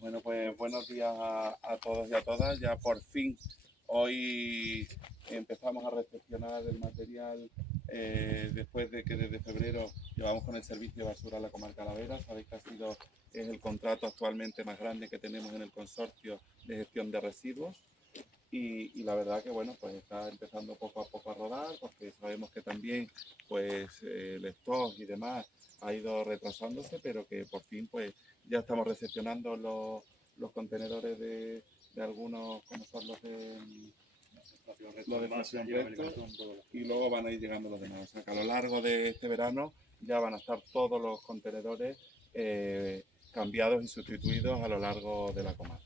Bueno, pues buenos días a todos y a todas. Ya por fin hoy empezamos a recepcionar el material después de que desde febrero llevamos con el servicio de basura a la comarca Alavera. Sabéis que es el contrato actualmente más grande que tenemos en el consorcio de gestión de residuos. Y la verdad que bueno, pues está empezando poco a poco a rodar, porque sabemos que también pues el stock y demás ha ido retrasándose, pero que por fin pues ya estamos recepcionando los contenedores de algunos, como son los de fracción resto, y luego van a ir llegando los demás. O sea que a lo largo de este verano ya van a estar todos los contenedores cambiados y sustituidos a lo largo de la comarca.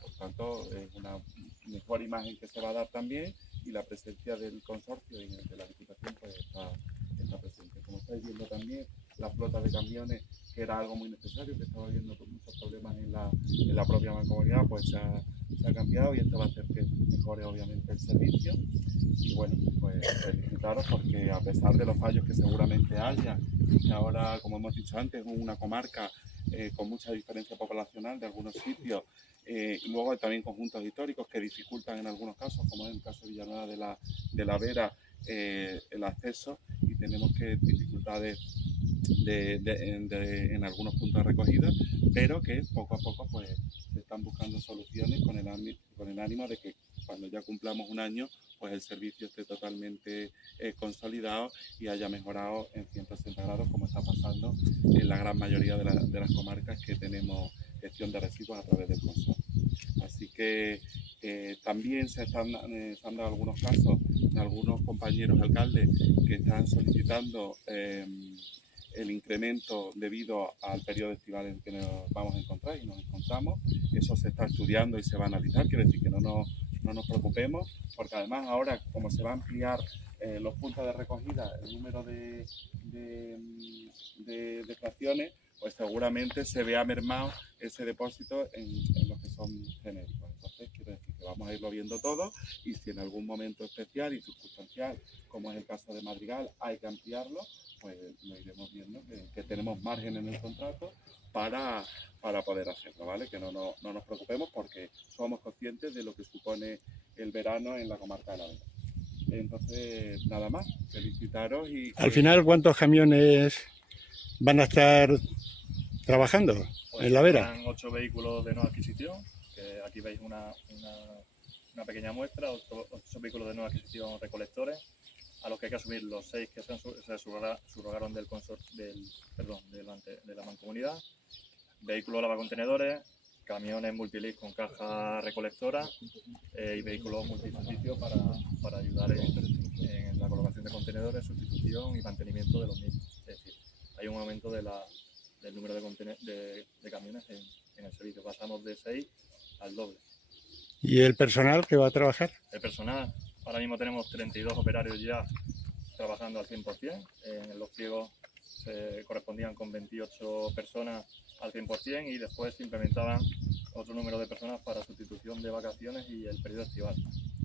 Por tanto, es una mejor imagen que se va a dar también, y la presencia del consorcio y de la Diputación pues está presente. Como estáis viendo también, la flota de camiones, que era algo muy necesario, que estaba habiendo muchos problemas en la propia mancomunidad, pues se ha cambiado, y esto va a hacer que mejore obviamente el servicio. Y bueno, pues felicitaros, porque a pesar de los fallos que seguramente haya, y que ahora, como hemos dicho antes, es una comarca con mucha diferencia poblacional de algunos sitios, y luego hay también conjuntos históricos que dificultan en algunos casos, como es el caso de Villanueva de la Vera, el acceso, y tenemos que dificultades en algunos puntos de recogida, pero que poco a poco pues se están buscando soluciones con el ánimo de que cuando ya cumplamos un año, pues el servicio esté totalmente consolidado y haya mejorado en 180 grados, como está pasando en la gran mayoría de las comarcas que tenemos gestión de residuos a través del consorcio. Así que también se han dado algunos casos de algunos compañeros alcaldes que están solicitando el incremento debido al periodo estival en que nos vamos a encontrar y nos encontramos. Eso se está estudiando y se va a analizar, quiere decir que no nos preocupemos, porque además ahora, como se va a ampliar los puntos de recogida, el número de fracciones, pues seguramente se vea mermado ese depósito en los que son genéricos. Entonces, quiero decir que vamos a irlo viendo todo, y si en algún momento especial y circunstancial, como es el caso de Madrigal, hay que ampliarlo, pues lo iremos viendo, que tenemos margen en el contrato para poder hacerlo, ¿vale? Que no nos preocupemos, porque somos conscientes de lo que supone el verano en la comarca de la Vera. Entonces, nada más, felicitaros y Al final, ¿cuántos camiones van a estar trabajando pues en la Vera? serán 8 vehículos de nueva adquisición, que aquí veis una pequeña muestra, 8 vehículos de nueva adquisición recolectores, a los que hay que asumir los 6 que se subrogaron del de la mancomunidad, vehículos lavacontenedores, camiones multilink con caja recolectora y vehículos multiservicio para ayudar en la colocación de contenedores, sustitución y mantenimiento de los mismos. Es decir, hay un aumento del número de camiones en el servicio. Pasamos de 6 al doble. ¿Y el personal que va a trabajar? El personal, ahora mismo tenemos 32 operarios ya trabajando al 100%. En los pliegos se correspondían con 28 personas al 100%, y después se implementaban otro número de personas para sustitución de vacaciones y el periodo estival,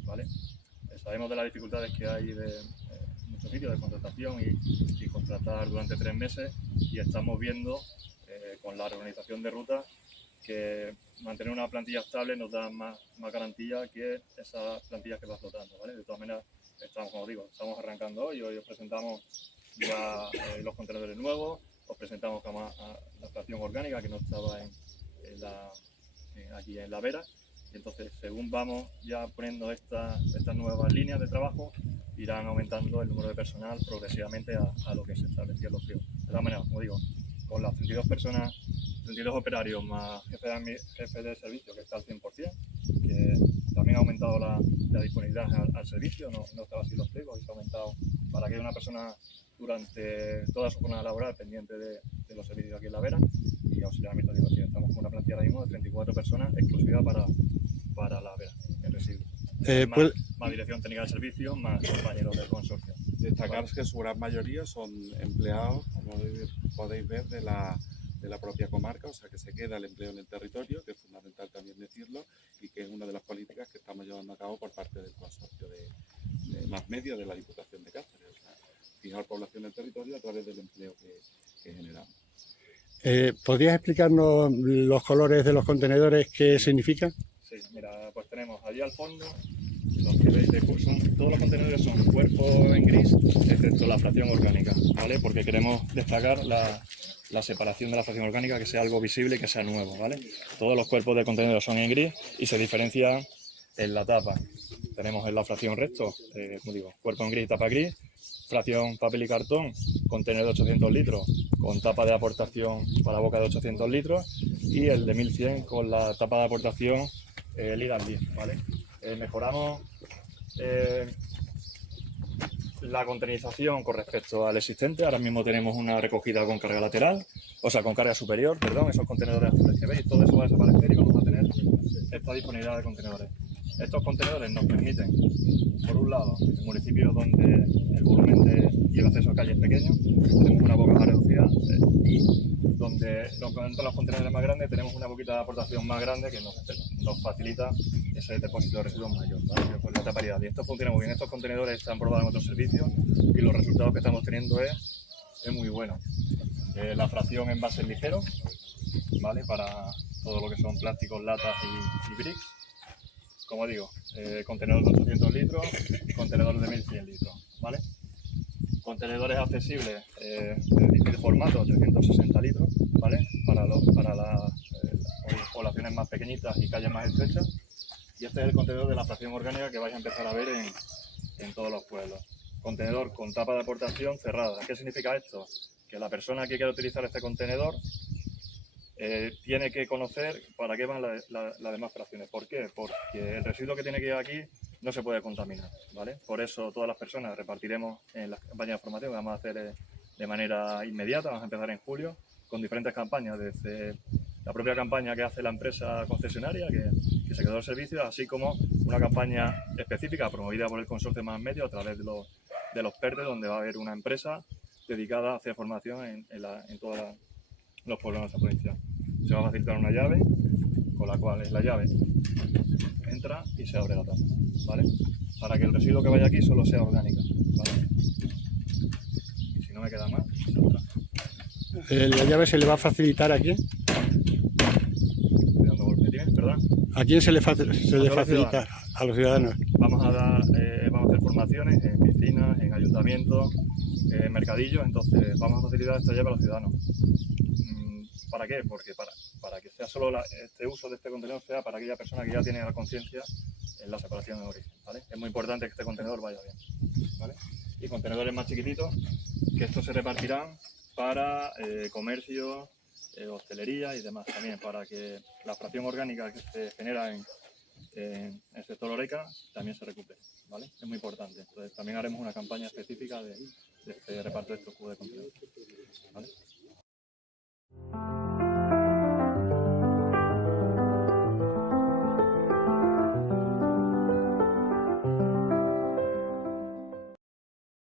¿vale? Sabemos de las dificultades que hay de muchos sitios de contratación y contratar durante 3 meses, y estamos viendo con la reorganización de rutas que mantener una plantilla estable nos da más garantía que esas plantillas que va flotando, ¿vale? De todas maneras, como digo, estamos arrancando hoy os presentamos ya los contenedores nuevos, os presentamos a la fracción orgánica que no estaba aquí en la Vera, y entonces según vamos ya poniendo estas nuevas líneas de trabajo, irán aumentando el número de personal progresivamente a lo que se establecía en los pliegos. De todas maneras, como digo, con las 32 personas, 32 operarios más jefe de servicio, que está al 100%, que también ha aumentado la disponibilidad al servicio, no estaba así los pliegos, y se ha aumentado para que haya una persona durante toda su jornada laboral pendiente de los servicios aquí en la Vera, y auxiliar administrativo. Estamos con una plantilla ahora mismo de 34 personas exclusiva para la Vera, en residuos. Más dirección técnica del servicio, más compañeros del consorcio. Destacar que su gran mayoría son empleados, como podéis ver, de la propia comarca, o sea que se queda el empleo en el territorio, que es fundamental también decirlo, y que es una de las políticas que estamos llevando a cabo por parte del consorcio de más medios de la Diputación de Cáceres. O sea, fijar población en el territorio a través del empleo que generamos. ¿Podrías explicarnos los colores de los contenedores, qué significan? Sí, mira, pues tenemos allí al fondo, los que veis todos los contenedores son cuerpo en gris, excepto la fracción orgánica, ¿vale? Porque queremos destacar la separación de la fracción orgánica, que sea algo visible y que sea nuevo, ¿vale? Todos los cuerpos de contenedores son en gris y se diferencian en la tapa. Tenemos en la fracción resto, como digo, cuerpo en gris, tapa gris, fracción papel y cartón, contenedor de 800 litros con tapa de aportación para boca de 800 litros y el de 1100 con la tapa de aportación LIDAR 10, ¿vale? Mejoramos la contenerización con respecto al existente. Ahora mismo tenemos una recogida con carga lateral, o sea, con carga superior, perdón, esos contenedores azules que veis, todo eso va a desaparecer y vamos a tener esta disponibilidad de contenedores. Estos contenedores nos permiten, por un lado, en municipios donde el volumen y el acceso a calle es pequeño, tenemos una boca más reducida y donde los contenedores más grandes tenemos una boquita de aportación más grande que nos facilita ese depósito de residuos mayor, ¿vale? Pues la taparidad. Y esto funciona muy bien. Estos contenedores están probados en otros servicios y los resultados que estamos teniendo es muy bueno. La fracción en envases ligeros, ¿vale? Para todo lo que son plásticos, latas y bricks. Como digo, contenedor de 800 litros, contenedor de 1100 litros, ¿vale? Contenedores accesibles de distintos formatos, 360 litros, ¿vale? Para las poblaciones más pequeñitas y calles más estrechas. Y este es el contenedor de la fracción orgánica que vais a empezar a ver en todos los pueblos. Contenedor con tapa de aportación cerrada. ¿Qué significa esto? Que la persona que quiera utilizar este contenedor tiene que conocer para qué van las demás fracciones. ¿Por qué? Porque el residuo que tiene que ir aquí no se puede contaminar, ¿vale? Por eso todas las personas repartiremos en las campañas de formación que vamos a hacer de manera inmediata, vamos a empezar en julio, con diferentes campañas, desde la propia campaña que hace la empresa concesionaria, que se quedó el servicio, así como una campaña específica promovida por el consorcio Más Medio a través de los PERTE, donde va a haber una empresa dedicada a hacer formación en todos los pueblos de nuestra provincia. Se va a facilitar una llave, con la cual la llave entra y se abre la tapa, ¿vale? Para que el residuo que vaya aquí solo sea orgánica, ¿vale? Y si no me queda más, saldrá. ¿La llave se le va a facilitar a quién? Estoy dando golpe, ¿tienes? ¿Verdad? ¿A quién se le facilita? A los ciudadanos. Vamos a hacer formaciones en piscinas, en ayuntamientos, en mercadillos, entonces vamos a facilitar esta llave a los ciudadanos. ¿Para qué? Porque para que sea solo este uso de este contenedor sea para aquella persona que ya tiene la conciencia en la separación de origen, ¿vale? Es muy importante que este contenedor vaya bien, ¿vale? Y contenedores más chiquititos, que estos se repartirán para comercio, hostelería y demás también, para que la fracción orgánica que se genera en el sector Horeca también se recupere, ¿vale? Es muy importante. Entonces también haremos una campaña específica de este reparto de estos cubos de contenedores.